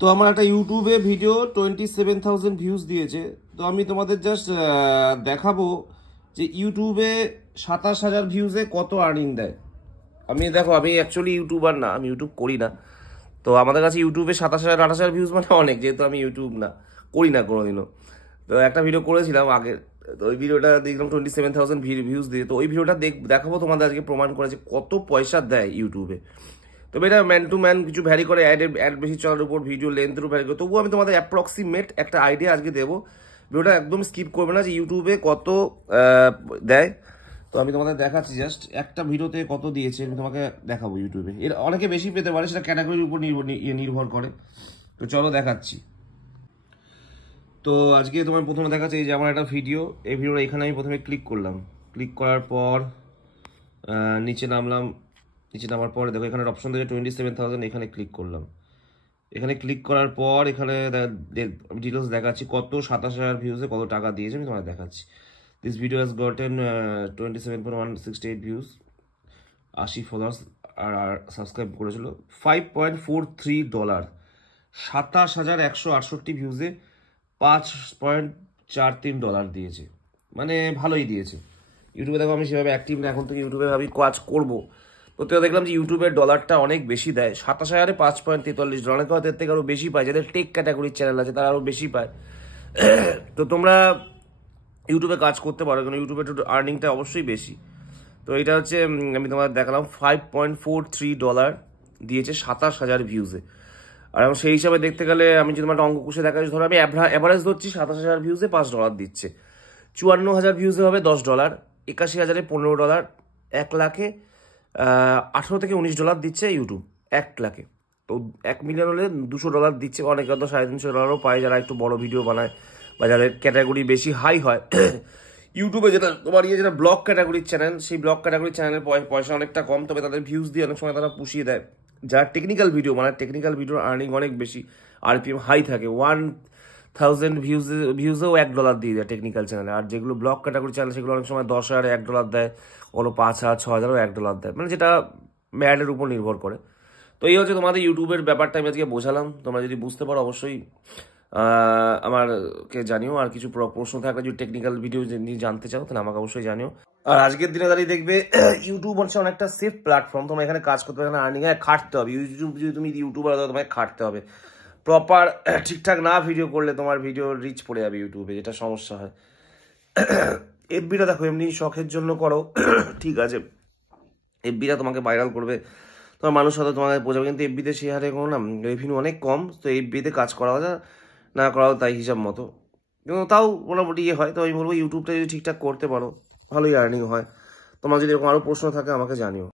তো আমার একটা ইউটিউবে ভিডিও 27,000 ভিউজ দিয়েছে। তো আমি তোমাদের জাস্ট দেখাবো যে ইউটিউবে 27,000 ভিউজে কত আর্নিং দেয়। আমি দেখো, আমি অ্যাকচুয়ালি ইউটিউবার না, আমি ইউটিউব করি না। তো আমাদের কাছে ইউটিউবে 27,000 28,000 ভিউজ মানে অনেক, যেহেতু আমি ইউটিউব না করি না কোনোদিনও। তো একটা ভিডিও করেছিলাম আগে, তো ওই ভিডিওটা দেখলাম 27,000 ভিউজ দিয়ে। তো ওই ভিডিওটা দেখাবো তোমাদের আজকে, প্রমাণ করেছে কত পয়সা দেয় ইউটিউবে। তবে এটা ম্যান টু ম্যান কিছু ভ্যারি করে, অ্যাড বেশি চলার উপর, ভিডিও লেন্থেরও ভ্যারি করে। তবুও আমি তোমাদের অ্যাপ্রক্সিমেট একটা আইডিয়া আজকে দেবো। ভিডিওটা একদম স্কিপ করবে না যে ইউটিউবে কত দেয়। তো আমি তোমাদের দেখাচ্ছি জাস্ট একটা ভিডিওতে কত দিয়েছে, আমি তোমাকে দেখাবো। ইউটিউবে এর অনেকে বেশি পেতে পারে, সেটা ক্যাটাগরির উপর নির্ভর করে। তো চলো দেখাচ্ছি। তো আজকে তোমার প্রথমে দেখাচ্ছি এই যে আমার একটা ভিডিও, এই ভিডিওটা এখানে আমি প্রথমে ক্লিক করলাম। ক্লিক করার পর নিচে নামলাম। নিচে নামার পরে দেখো এখানে অপশন দিয়েছে 27,000, এখানে ক্লিক করলাম। এখানে ক্লিক করার পর এখানে ডিটেলস দেখাচ্ছি কত 27,000 ভিউজে কত টাকা দিয়েছে আমি তোমার দেখাচ্ছি। This video has gotten 27.168 views, 80 followers আর সাবস্ক্রাইব করেছিল $5.43, 27,168 ভিউজে $5.43 দিয়েছে। মানে ভালোই দিয়েছে। ইউটিউবে দেখো আমি সেভাবে অ্যাক্টিভ না, এখন থেকে ইউটিউবে ভাবি কাজ করবো। তো দেখলাম যে ইউটিউবের ডলারটা অনেক বেশি দেয়, 27,000-এ $5.43। অনেকে হয়তো এর থেকে আরও বেশি পায়, যাদের টেক ক্যাটাগরির চ্যানেল আছে তারা আরও বেশি পায়। তো তোমরা ইউটিউবে কাজ করতে পারো, কারণ ইউটিউবে একটু আর্নিংটা অবশ্যই বেশি। তো এটা হচ্ছে আমি তোমার দেখালাম $5.43 দিয়েছে 27,000 ভিউজে। আর এখন সেই হিসাবে দেখতে গেলে আমি যদি একটা অঙ্ক কষে দেখাচ্ছি, ধরো আমি অ্যাভারেজ ধরছি, 27,000 ভিউজে $5 দিচ্ছে, 54,000 ভিউজে হবে $10, 81,000-এ $15, 1 লাখে $18 থেকে $19 দিচ্ছে ইউটিউব 1 লাখে। তো 1 মিলিয়ন হলে $200 দিচ্ছে। অনেকে তো $350 পায় যারা একটু বড় ভিডিও বানায় বা যাদের ক্যাটাগরি বেশি হাই হয়। ইউটিউবে যেটা তোমার যেটা ব্লগ ক্যাটাগরির চ্যানেল, সেই ব্লগ ক্যাটাগরির চ্যানেলের পয়সা অনেকটা কম, তবে তাদের ভিউজ দিয়ে অনেক সময় তারা পুষিয়ে দেয়। যারা টেকনিক্যাল ভিডিও মানে টেকনিক্যাল ভিডিওর আর্নিং অনেক বেশি, RPM হাই থাকে, 1,000 ভিউজেও $1 দিয়ে দেয় টেকনিক্যাল চ্যানেলে। আর যেগুলো ব্লগ ক্যাটাগরি চ্যানেল সেগুলো অনেক সময় 10,000-এ $1 দেয়, কোনো 5,000 6,000-ও $1 দেয়, মানে যেটা ম্যাডের উপর নির্ভর করে। তো এই হচ্ছে তোমাদের ইউটিউবের ব্যাপারটা আমি আজকে বোঝালাম। তোমরা যদি বুঝতে পারো অবশ্যই আমাকে জানিও। আর কিছু প্রশ্ন থাকলে যদি টেকনিক্যাল ভিডিও নিয়ে জানতে চাও তাহলে আমাকে অবশ্যই জানিও। আর আজকের দিনে দাঁড়িয়ে দেখবে ইউটিউব হচ্ছে অনেকটা সেফ প্ল্যাটফর্ম। তোমার এখানে কাজ করতে হবে, এখানে আর্নিং খাটতে হবে। ইউটিউব যদি তুমি ইউটিউবার হও তোমাকে খাটতে হবে প্রপার, ঠিকঠাক না ভিডিও করলে তোমার ভিডিও রিচ পড়ে যাবে ইউটিউবে, যেটা সমস্যা হয়। এফবিটা দেখো এমনি শখের জন্য করো, ঠিক আছে, এফবিটা তোমাকে ভাইরাল করবে, তোমার মানুষ হয়তো তোমাকে বোঝাবে, কিন্তু এফবিতে সে হারে কোনো না রেভিনিউ অনেক কম। তো এফবিতে কাজ করা যায় না করাও তাই হিসাব মতো, কিন্তু তাও মোটামুটি হয়। তো আমি বলবো ইউটিউবটা যদি ঠিকঠাক করতে পারো ভালোই আর্নিং হয়। তোমার যদি এরকম আরও প্রশ্ন থাকে আমাকে জানিও।